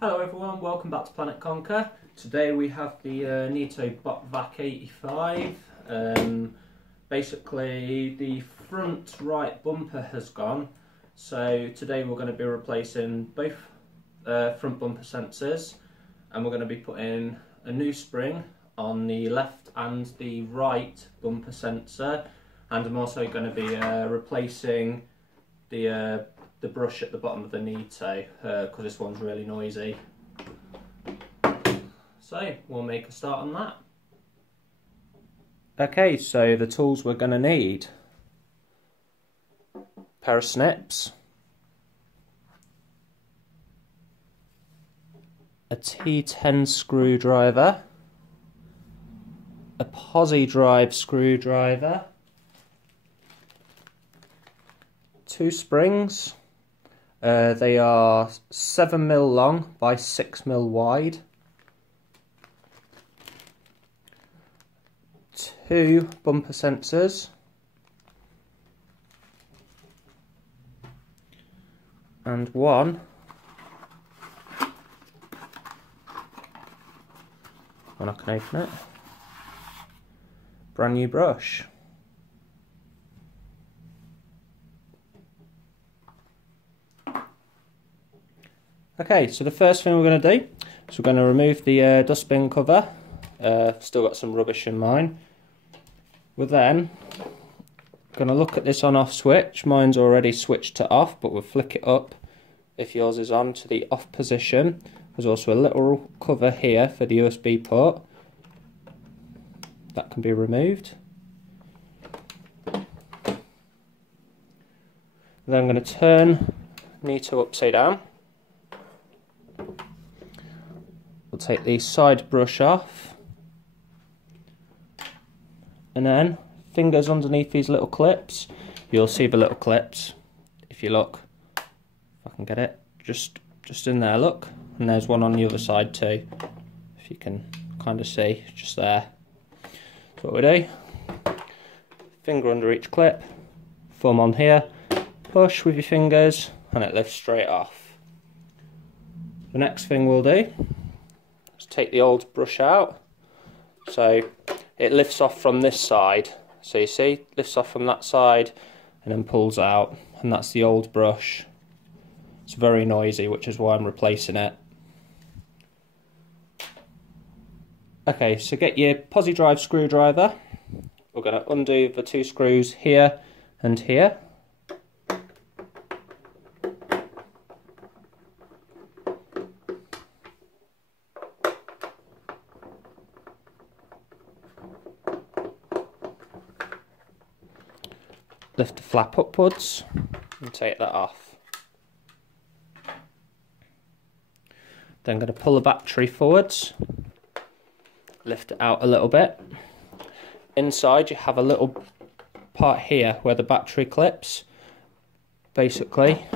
Hello everyone, welcome back to Planet Conquer. Today we have the Neato Botvac 85. Basically the front right bumper has gone, so today we're going to be replacing both front bumper sensors, and we're going to be putting a new spring on the left and the right bumper sensor, and I'm also going to be replacing the brush at the bottom of the Neato because this one's really noisy. So we'll make a start on that. Okay, so the tools we're going to need: pair of snips, a T10 screwdriver, a posi drive screwdriver, 2 springs. They are 7mm long by 6mm wide. 2 bumper sensors. And 1 when I can open it, brand new brush. Okay, so the first thing we're going to do is we're going to remove the dustbin cover. Still got some rubbish in mine. We're then going to look at this on-off switch. Mine's already switched to off, but we'll flick it up if yours is on to the off position. There's also a little cover here for the USB port. That can be removed. Then I'm going to turn Neato upside down. We'll take the side brush off, and then fingers underneath these little clips. You'll see the little clips if you look. If I can get it, just in there, look. And there's one on the other side too, if you can kind of see, just there. So what we do, finger under each clip, thumb on here, push with your fingers, and it lifts straight off. The next thing we'll do is take the old brush out. So it lifts off from this side. So you see, lifts off from that side and then pulls out. And that's the old brush. It's very noisy, which is why I'm replacing it. Okay, so get your posi drive screwdriver. We're going to undo the 2 screws here and here. Lift the flap upwards and take that off. Then I'm going to pull the battery forwards, lift it out a little bit. Inside you have a little part here where the battery clips. Basically,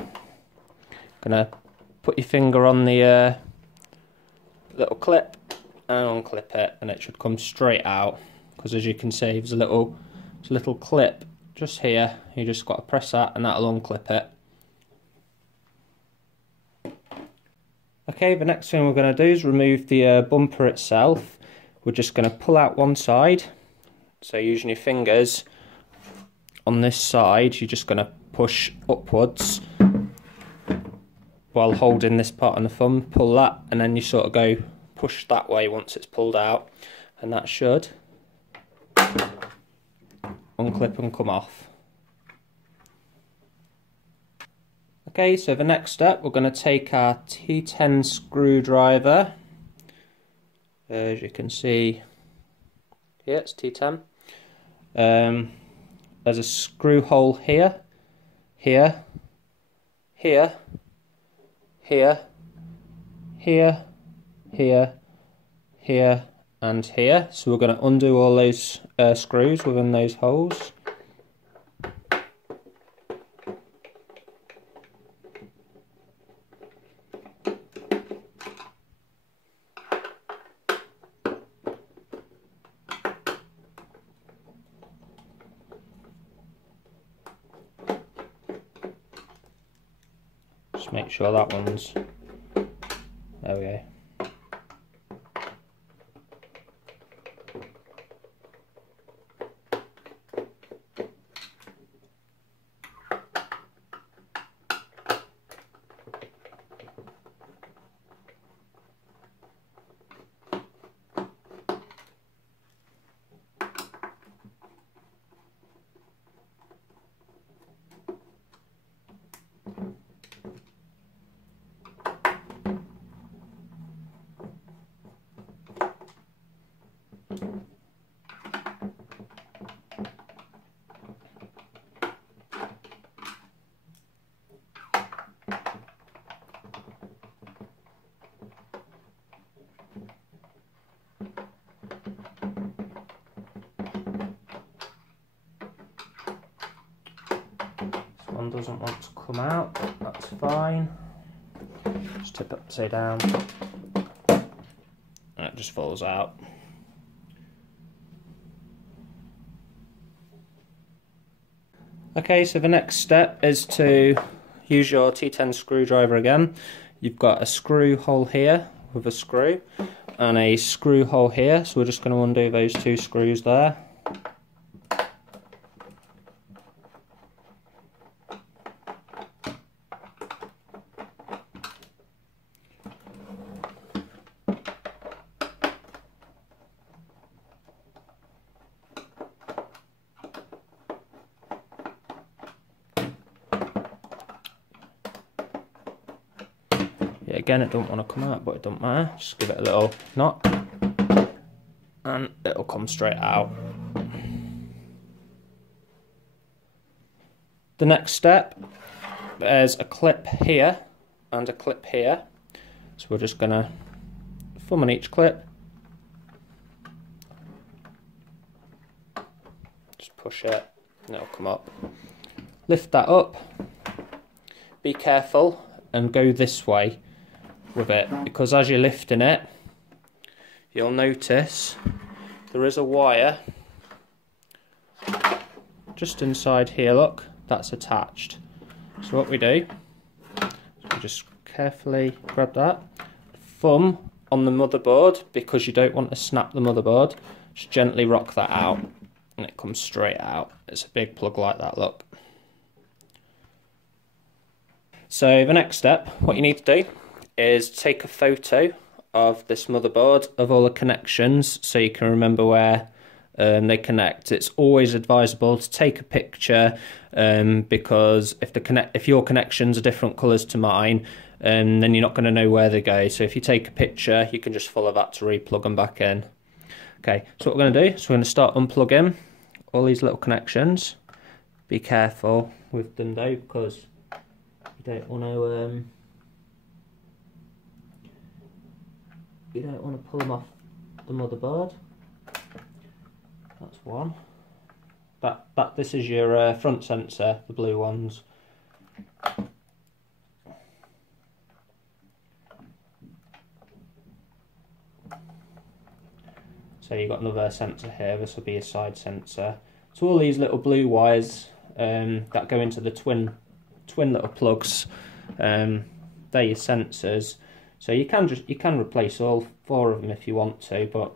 going to put your finger on the little clip and unclip it, and it should come straight out, because as you can see there's a little clip just here. You just got to press that and that'll unclip it. Okay, the next thing we're going to do is remove the bumper itself. We're just going to pull out one side. So using your fingers on this side, you're just going to push upwards while holding this part on the thumb. Pull that, and then you sort of go push that way once it's pulled out, and that should unclip and come off. Okay, so the next step, we're going to take our T10 screwdriver. As you can see, here it's T10. There's a screw hole here, here, here, here, here, here, here, and here. So we're going to undo all those screws within those holes. Just make sure that one's, there There we go. One doesn't want to come out, that's fine. Just tip it upside down and it just falls out. Okay, so the next step is to use your T10 screwdriver again. You've got a screw hole here with a screw and a screw hole here, so we're just going to undo those two screws there. Yeah, again, it don't want to come out, but it don't matter. Just give it a little knot and it'll come straight out. The next step, there's a clip here and a clip here. So we're just going to thumb on each clip. Just push it and it'll come up. Lift that up. Be careful and go this way with it, because as you're lifting it, you'll notice there is a wire just inside here, look, that's attached. So what we do, we just carefully grab that, thumb on the motherboard, because you don't want to snap the motherboard, just gently rock that out and it comes straight out. It's a big plug like that, look. So the next step, what you need to do is take a photo of this motherboard, of all the connections, so you can remember where they connect. It's always advisable to take a picture, because if your connections are different colours to mine, then you're not going to know where they go. So if you take a picture, you can just follow that to replug them back in. Okay, so what we're going to do is we're going to start unplugging all these little connections. Be careful with them though, because you don't want to pull them off the motherboard. That's one. This is your front sensor, the blue ones. So you've got another sensor here. This will be a side sensor. So all these little blue wires that go into the twin little plugs, they're your sensors. So you can replace all four of them if you want to, but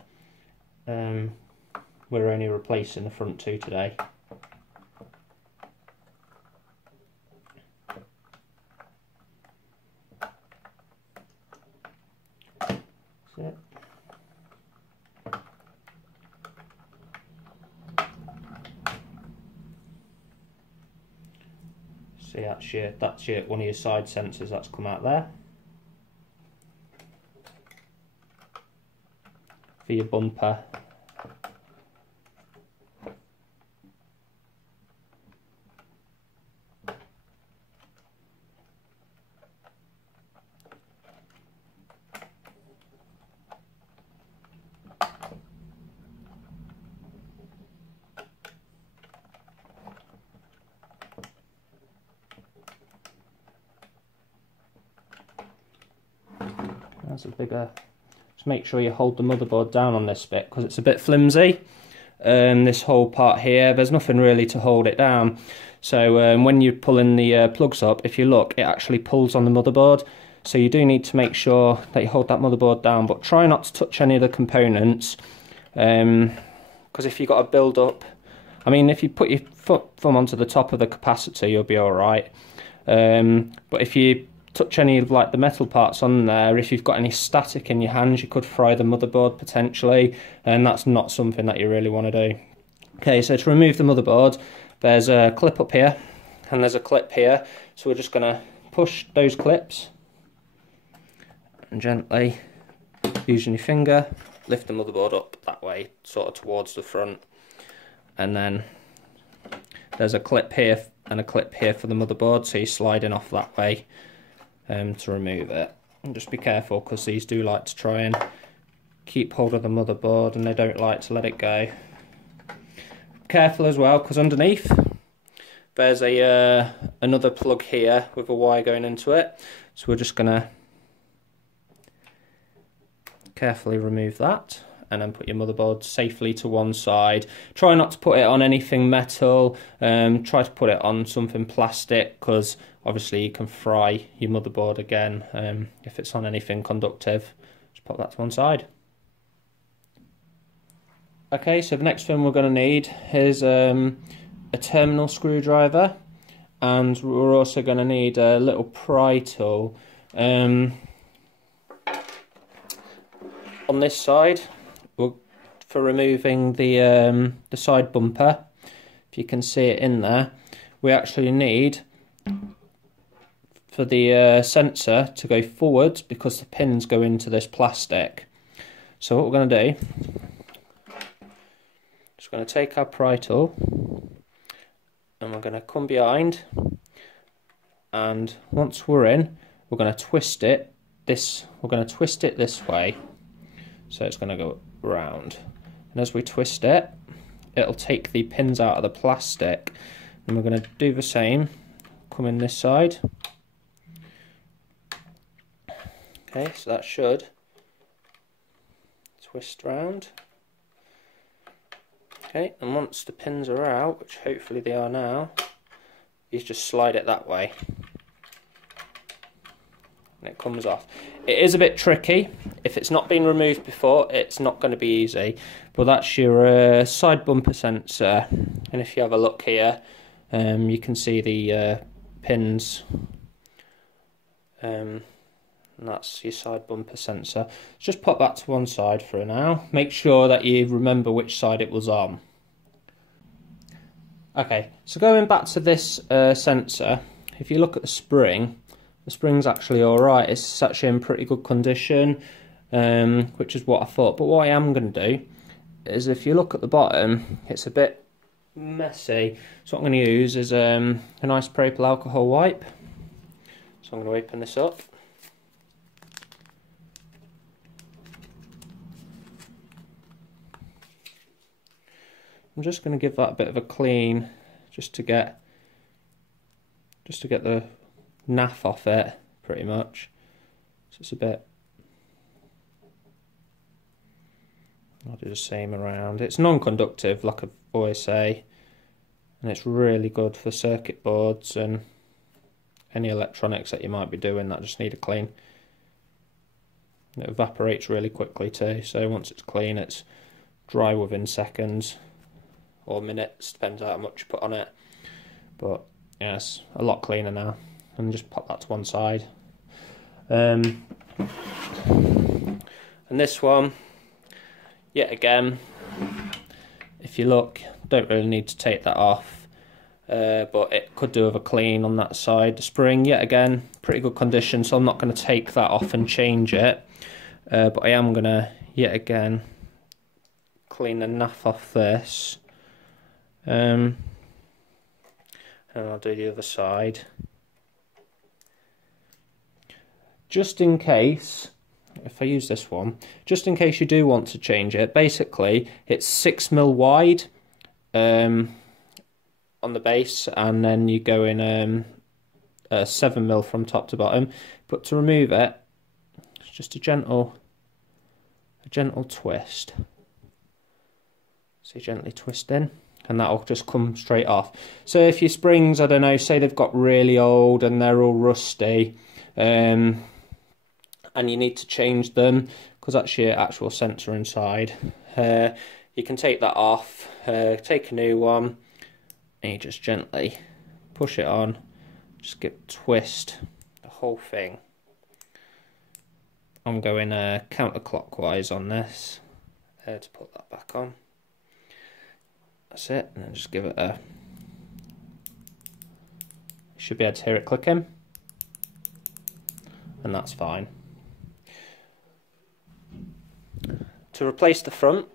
we're only replacing the front two today. That's it. See, that's your one of your side sensors that's come out there. For your bumper. That's a bigger. Just make sure you hold the motherboard down on this bit, because it's a bit flimsy. This whole part here, there's nothing really to hold it down. So when you're pulling the plugs up, if you look, it actually pulls on the motherboard. So you do need to make sure that you hold that motherboard down, but try not to touch any of the components, because if you've got to build up, I mean, if you put your thumb onto the top of the capacitor, you'll be all right. But if you touch any of like the metal parts on there, if you've got any static in your hands, you could fry the motherboard potentially, and that's not something that you really want to do. Okay, so to remove the motherboard, there's a clip up here and there's a clip here, so we're just going to push those clips and gently, using your finger, lift the motherboard up that way, sort of towards the front, and then there's a clip here and a clip here for the motherboard, so you're sliding off that way to remove it. And just be careful, because these do like to try and keep hold of the motherboard and they don't like to let it go. Careful as well, because underneath there's a another plug here with a wire going into it, so we're just going to carefully remove that and then put your motherboard safely to one side. Try not to put it on anything metal, try to put it on something plastic, because obviously you can fry your motherboard again if it's on anything conductive. Just put that to one side. Okay, so the next thing we're going to need is a terminal screwdriver, and we're also going to need a little pry tool. On this side, for removing the side bumper, if you can see it in there, we actually need for the sensor to go forwards, because the pins go into this plastic. So what we're going to do, just going to take our pry tool and we're going to come behind, and once we're in, we're going to twist it this way, so it's going to go round. And as we twist it, it'll take the pins out of the plastic. And we're going to do the same, come in this side. Okay, so that should twist round. Okay, and once the pins are out, which hopefully they are now, you just slide it that way. And it comes off. It is a bit tricky. If it's not been removed before, it's not going to be easy. But that's your side bumper sensor. And if you have a look here, you can see the pins. And that's your side bumper sensor. Just pop that to one side for now. Make sure that you remember which side it was on. Okay, so going back to this sensor, if you look at the spring's actually alright. It's actually in pretty good condition, which is what I thought. But what I am going to do is, if you look at the bottom, it's a bit messy. So what I'm going to use is a nice isopropyl alcohol wipe. So I'm going to open this up. I'm just going to give that a bit of a clean, just to get the naff off it, pretty much. So it's a bit, I'll do the same around. It's non-conductive, like I always say, and it's really good for circuit boards and any electronics that you might be doing that just need a clean. It evaporates really quickly too, so once it's clean, it's dry within seconds or minutes, depends how much you put on it. But yeah, it's a lot cleaner now. And just pop that to one side. And this one, yet again, if you look, don't really need to take that off, but it could do with a clean on that side. The spring, yet again, pretty good condition, so I'm not going to take that off and change it, but I am going to, yet again, clean the naff off this, and I'll do the other side. Just in case, if I use this one, just in case you do want to change it, basically it's 6mm wide on the base, and then you go in 7mm from top to bottom. But to remove it, it's just a gentle twist. So gently twist in, and that'll just come straight off. So if your springs, I don't know, say they've got really old and they're all rusty, and you need to change them because that's your actual sensor inside. You can take that off, take a new one, and you just gently push it on, just twist the whole thing. I'm going counterclockwise on this to put that back on. That's it, and then just give it a... You should be able to hear it clicking, and that's fine. To replace the front,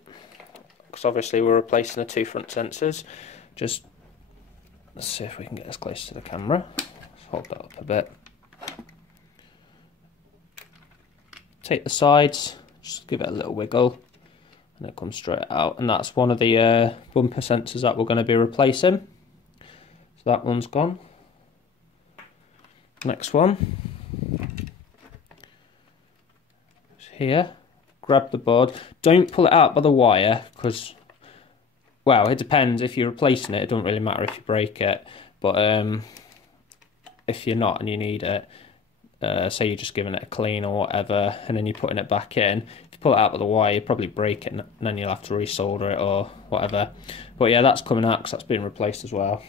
because obviously we're replacing the two front sensors, just let's see if we can get as close to the camera. Let's hold that up a bit. Take the sides, just give it a little wiggle, and it comes straight out. And that's one of the bumper sensors that we're going to be replacing. So that one's gone. Next one is here. Grab the board. Don't pull it out by the wire because, well, it depends. If you're replacing it, it doesn't really matter if you break it. But if you're not and you need it, say you're just giving it a clean or whatever, and then you're putting it back in, if you pull it out with the wire, you probably break it, and then you'll have to resolder it or whatever. But yeah, that's coming out because that's been replaced as well.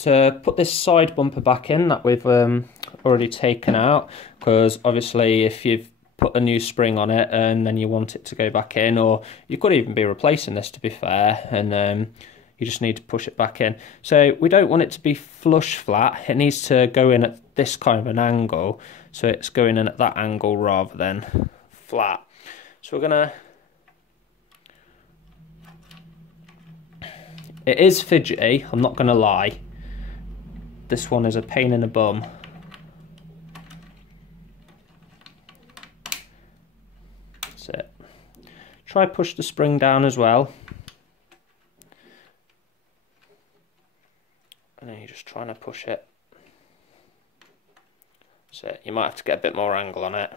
To put this side bumper back in that we've already taken out, because obviously if you've put a new spring on it and then you want it to go back in, or you could even be replacing this to be fair, and you just need to push it back in. So we don't want it to be flush flat, it needs to go in at this kind of an angle, so it's going in at that angle rather than flat. So we're gonna... It is fidgety, I'm not gonna lie. This one is a pain in the bum. That's it. Try push the spring down as well. And then you're just trying to push it. That's it. You might have to get a bit more angle on it.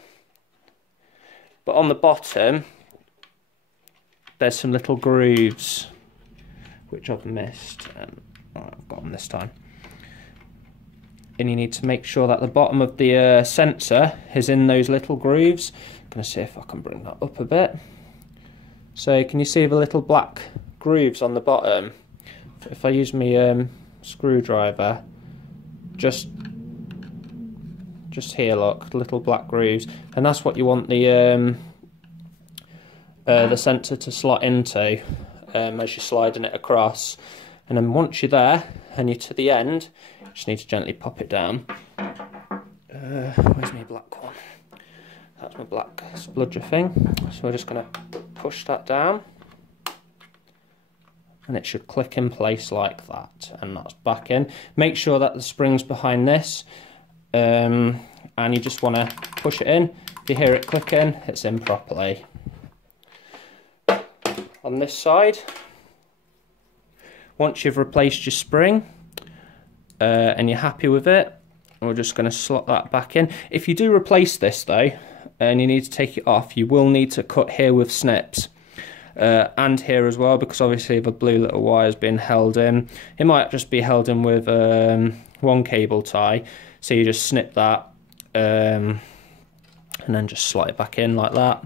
But on the bottom, there's some little grooves which I've missed. I've got them this time. And you need to make sure that the bottom of the sensor is in those little grooves. I'm going to see if I can bring that up a bit. So can you see the little black grooves on the bottom? If I use my screwdriver, just here, look, little black grooves, and that's what you want the sensor to slot into as you're sliding it across. And then once you're there and you're to the end, you just need to gently pop it down. Where's my black one? That's my black spludger thing. So we're just going to push that down, and it should click in place like that, and that's back in. Make sure that the spring's behind this, and you just want to push it in. If you hear it clicking, it's in properly. On this side, once you've replaced your spring and you're happy with it, we're just going to slot that back in. If you do replace this though, and you need to take it off, you will need to cut here with snips. And here as well, because obviously the blue little wire has been held in. It might just be held in with one cable tie, so you just snip that and then just slot it back in like that,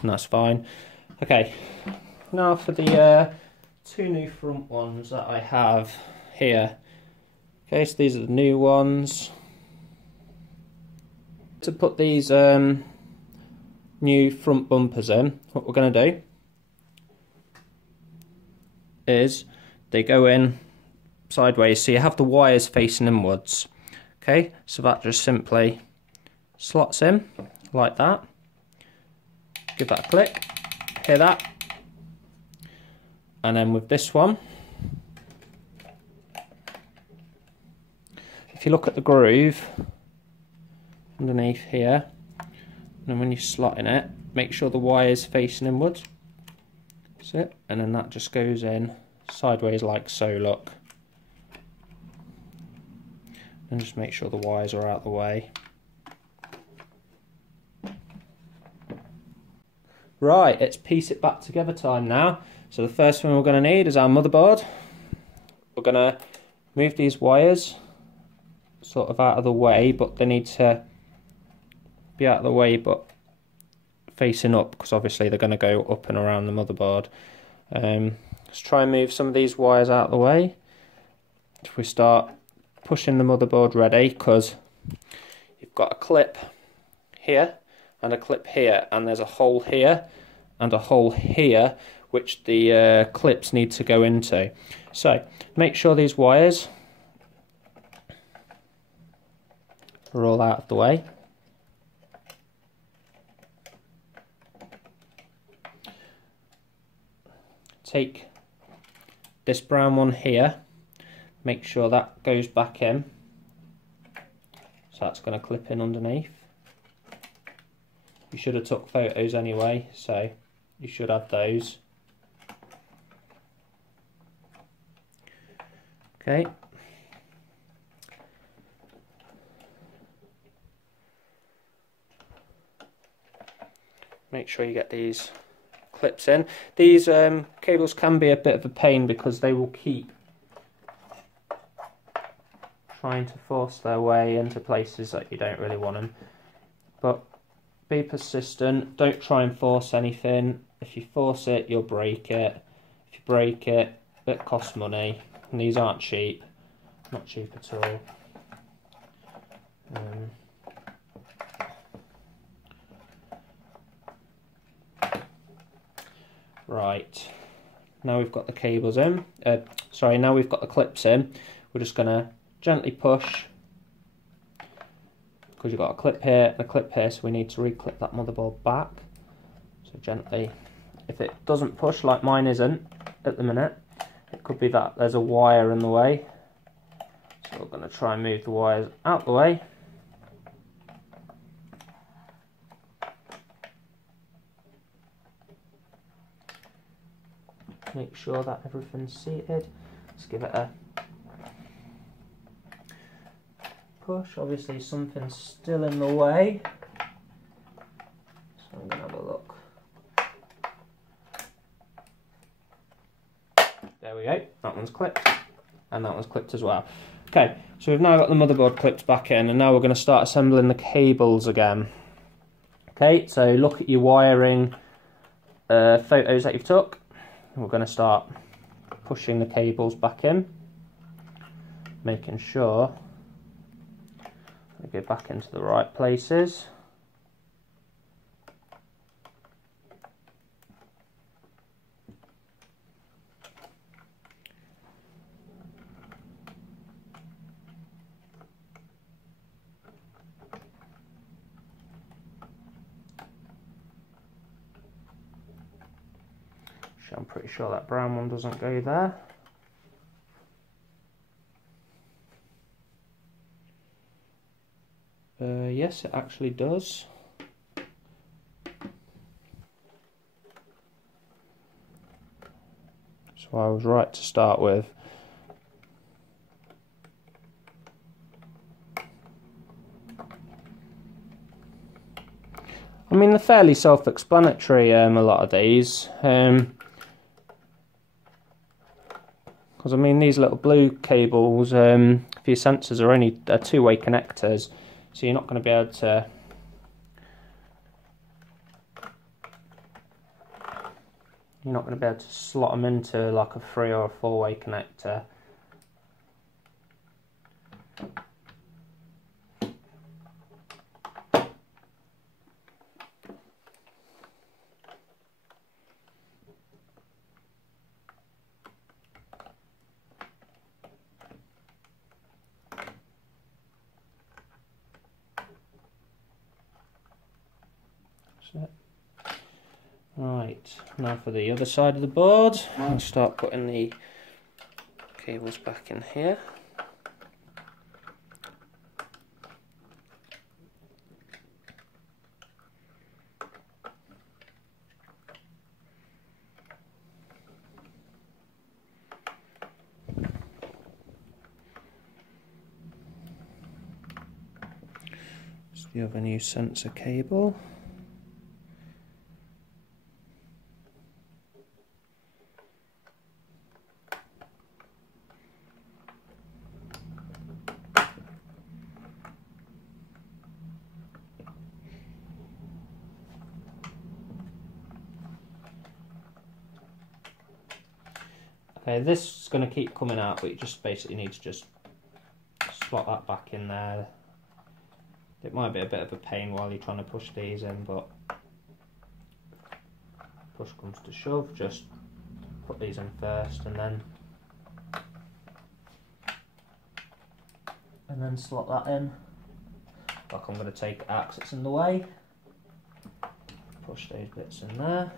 and that's fine. Okay, now for the two new front ones that I have here. Okay, so these are the new ones. To put these new front bumpers in, what we're going to do is they go in sideways, so you have the wires facing inwards. Okay, so that just simply slots in like that. Give that a click, hear that, and then with this one, if you look at the groove underneath here, and when you're slotting it, make sure the wire's facing inwards. That's it, and then that just goes in sideways like so, look. And just make sure the wires are out of the way. Right, it's piece it back together time now. So the first thing we're going to need is our motherboard. We're going to move these wires sort of out of the way, but they need to be out of the way but facing up, because obviously they're going to go up and around the motherboard. Let's try and move some of these wires out of the way. If we start pushing the motherboard ready, because you've got a clip here and a clip here, and there's a hole here and a hole here which the clips need to go into. So make sure these wires are all out of the way. Take this brown one here, make sure that goes back in, so that's going to clip in underneath. You should have took photos anyway, so you should have those. Okay. Make sure you get these clips in. These cables can be a bit of a pain because they will keep trying to force their way into places that you don't really want them. But be persistent, don't try and force anything. If you force it, you'll break it. If you break it, it costs money. And these aren't cheap, not cheap at all. Right, now we've got the cables in, now we've got the clips in, we're just going to gently push, because you've got a clip here and a clip here, so we need to re-clip that motherboard back. So gently, if it doesn't push like mine isn't at the minute, it could be that there's a wire in the way, so we're going to try and move the wires out the way. Make sure that everything's seated. Let's give it a push. Obviously something's still in the way, so I'm going to have a look. There we go, that one's clipped, and that one's clipped as well. Okay, so we've now got the motherboard clipped back in, and now we're going to start assembling the cables again. Okay, so look at your wiring photos that you've took. We're going to start pushing the cables back in, making sure they go back into the right places. I'm pretty sure that brown one doesn't go there. Yes, it actually does. So I was right to start with. I mean, they're fairly self-explanatory, a lot of these. Because I mean, these little blue cables for your sensors are only two-way connectors, so you're not going to be able to slot them into like a 3 or a 4-way connector. Right, now for the other side of the board, I'll start putting the cables back in here. It's the other new sensor cable. Okay, this is going to keep coming out, but you just basically need to just slot that back in there. It might be a bit of a pain while you're trying to push these in, but push comes to shove, just put these in first and then slot that in. Like I'm going to take it out because it's in the way. Push those bits in there.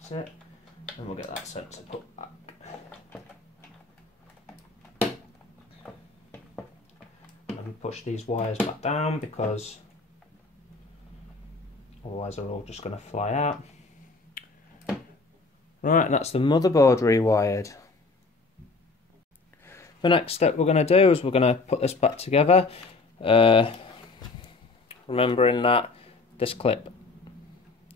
That's it. And we'll get that sensor put back. And push these wires back down because otherwise they're all just going to fly out. Right, and that's the motherboard rewired. The next step we're going to do is we're going to put this back together. Remembering that this clip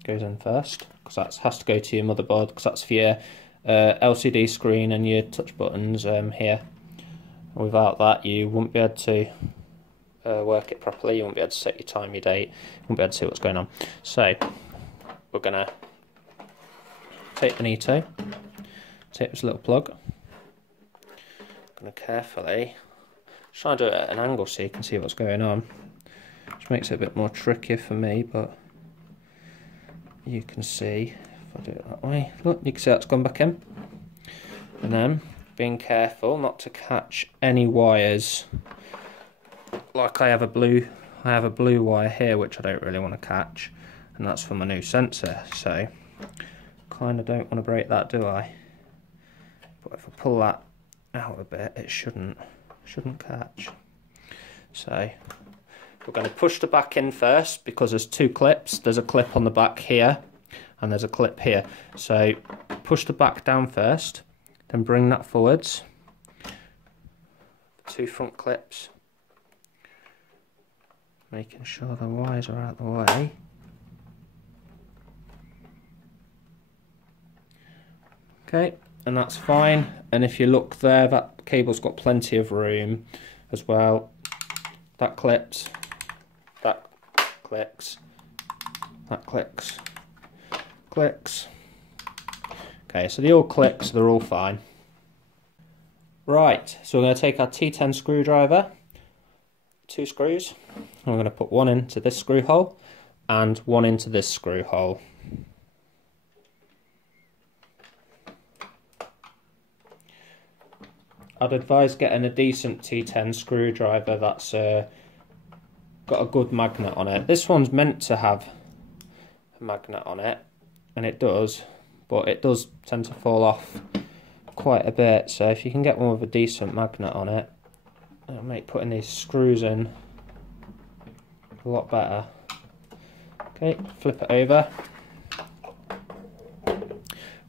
goes in first, because that has to go to your motherboard, because that's for your LCD screen and your touch buttons here. Without that you won't be able to work it properly, you won't be able to set your time, your date, you won't be able to see what's going on. So we're going to take the Neato, take this little plug, I'm going to carefully try and do it at an angle so you can see what's going on, which makes it a bit more tricky for me, but you can see if I do it that way. Look, you can see that's gone back in. And then being careful not to catch any wires. Like I have a blue wire here which I don't really want to catch, and that's for my new sensor. So kind of don't want to break that, do I? But if I pull that out a bit, it shouldn't catch. So we're going to push the back in first because there's two clips. There's a clip on the back here and there's a clip here. So push the back down first, then bring that forwards. Two front clips. Making sure the wires are out of the way. Okay, and that's fine. And if you look there, that cable's got plenty of room as well. That clips. That clicks, that clicks, clicks. Okay, so they all click, so they're all fine. Right, so we're going to take our T10 screwdriver, 2 screws, and we're going to put one into this screw hole and one into this screw hole. I'd advise getting a decent T10 screwdriver that's got a good magnet on it. This one's meant to have a magnet on it, and it does, but it does tend to fall off quite a bit, so if you can get one with a decent magnet on it, it'll make putting these screws in a lot better. Okay, flip it over.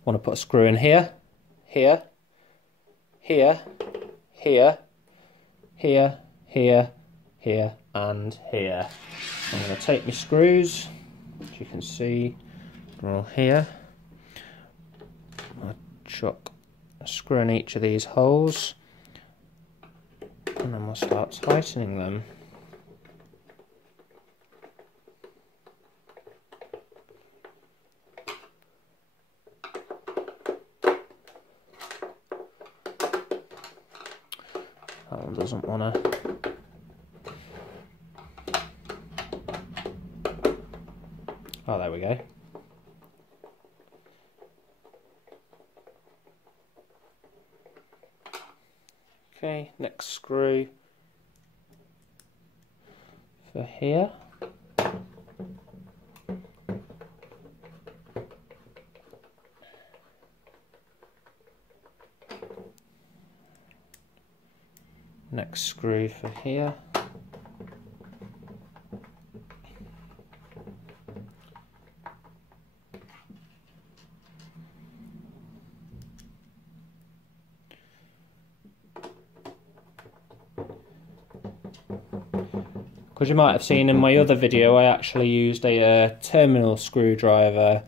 Want to put a screw in here, here, here, here, here, here, here, and here. I'm going to take my screws, as you can see, they're all here. I'll chuck a screw in each of these holes, and then we'll start tightening them. That one doesn't want to. Oh, there we go. Okay, next screw for here. Next screw for here. Because you might have seen in my other video, I actually used a terminal screwdriver,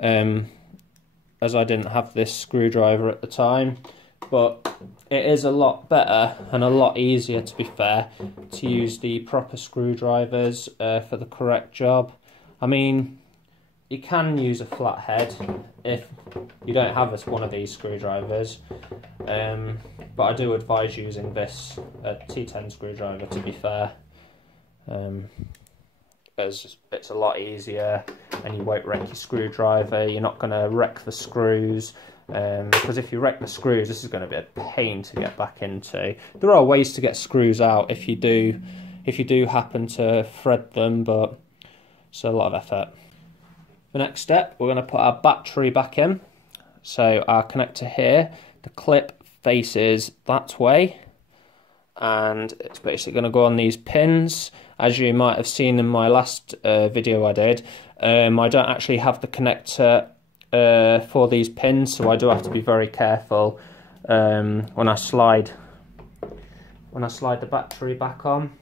as I didn't have this screwdriver at the time. but it is a lot better and a lot easier, to be fair, to use the proper screwdrivers for the correct job. I mean, you can use a flathead if you don't have one of these screwdrivers, but I do advise using this T10 screwdriver, to be fair, as it's a lot easier and you won't wreck your screwdriver. You're not going to wreck the screws, because if you wreck the screws, this is going to be a pain to get back into. There are ways to get screws out if you do happen to thread them, but it's a lot of effort. The next step, we're going to put our battery back in. So our connector here, the clip faces that way, and it's basically going to go on these pins. As you might have seen in my last video I did, I don't actually have the connector for these pins, so I do have to be very careful when I slide the battery back on,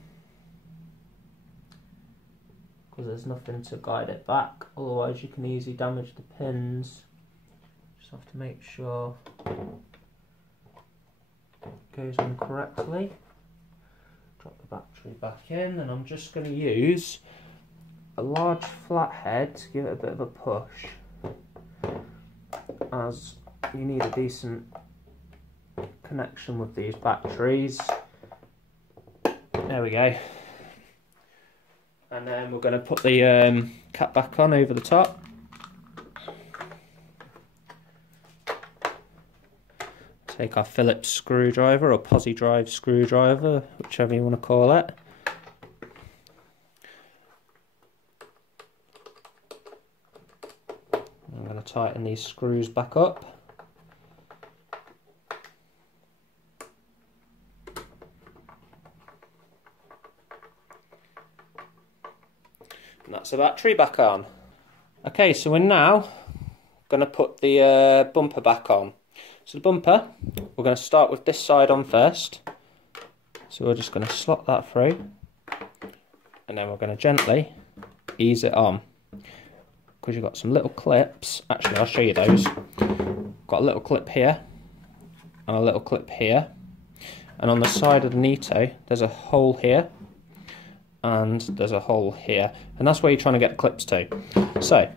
because there's nothing to guide it back, otherwise you can easily damage the pins. Just have to make sure it goes on correctly. Drop the battery back in, and I'm just going to use a large flathead to give it a bit of a push, as you need a decent connection with these batteries. There we go. And then we're going to put the cap back on over the top. Take our Phillips screwdriver or posi drive screwdriver, whichever you want to call it. I'm going to tighten these screws back up. And that's the battery back on. Okay, so we're now going to put the bumper back on. So the bumper, we're going to start with this side on first. So we're just going to slot that through, and then we're going to gently ease it on. Because you've got some little clips, actually I'll show you those. Got a little clip here, and a little clip here. And on the side of the Neato, there's a hole here, and there's a hole here. And that's where you're trying to get the clips to. So,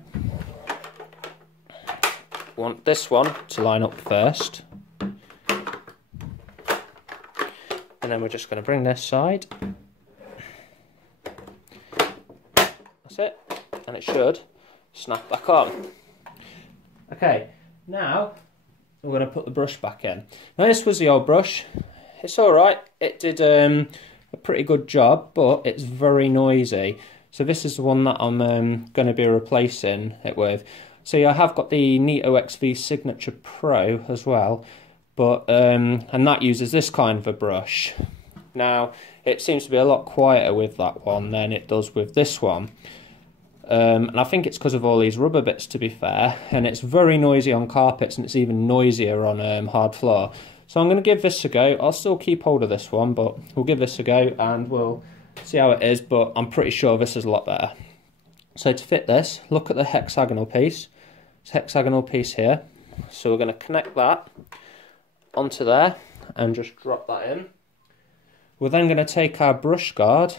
want this one to line up first, and then we're just going to bring this side. That's it, and it should snap back on. Okay, now we're going to put the brush back in. Now this was the old brush. It's alright, it did a pretty good job, but it's very noisy. So this is the one that I'm going to be replacing it with. So I have got the Neato XV Signature Pro as well, but and that uses this kind of a brush. Now it seems to be a lot quieter with that one than it does with this one, and I think it's because of all these rubber bits, to be fair, and it's very noisy on carpets, and it's even noisier on hard floor. So I'm going to give this a go. I'll still keep hold of this one, but we'll give this a go and we'll see how it is, but I'm pretty sure this is a lot better. So to fit this, look at the hexagonal piece. It's a hexagonal piece here. So we're going to connect that onto there and just drop that in. We're then going to take our brush guard.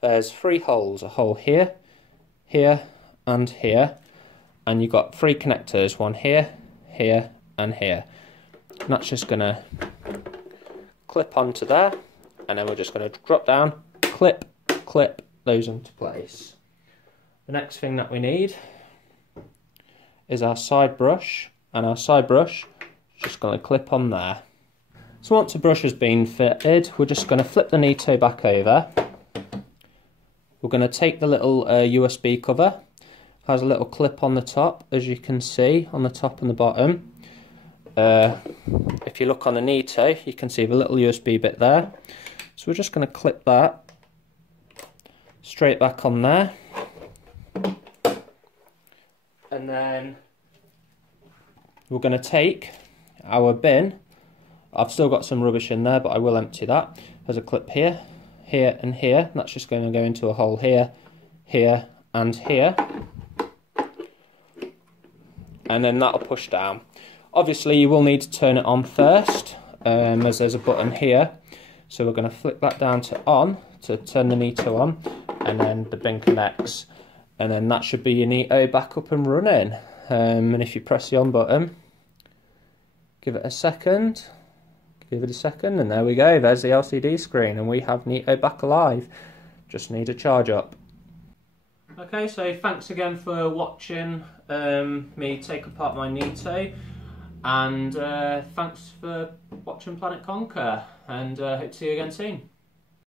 There's 3 holes, a hole here, here and here. And you've got 3 connectors, one here, here and here. And that's just going to clip onto there, and then we're just going to drop down, clip those into place. The next thing that we need is our side brush, and our side brush is just going to clip on there. So once the brush has been fitted, we're just going to flip the Neato back over. We're going to take the little USB cover. It has a little clip on the top, as you can see, on the top and the bottom. If you look on the Neato, you can see the little USB bit there. So we're just going to clip that straight back on there. And then we're going to take our bin. I've still got some rubbish in there, but I will empty that. There's a clip here, here and here. That's just going to go into a hole here, here and here. And then that'll push down. Obviously you will need to turn it on first, as there's a button here. So we're going to flick that down to on to turn the Neato on, and then the bin connects, and then that should be your Neato back up and running. And if you press the on button, give it a second, and there we go, there's the LCD screen, and we have Neato back alive. Just need a charge up. Okay, so thanks again for watching me take apart my Neato, and thanks for watching Planet Conquer, and hope to see you again soon.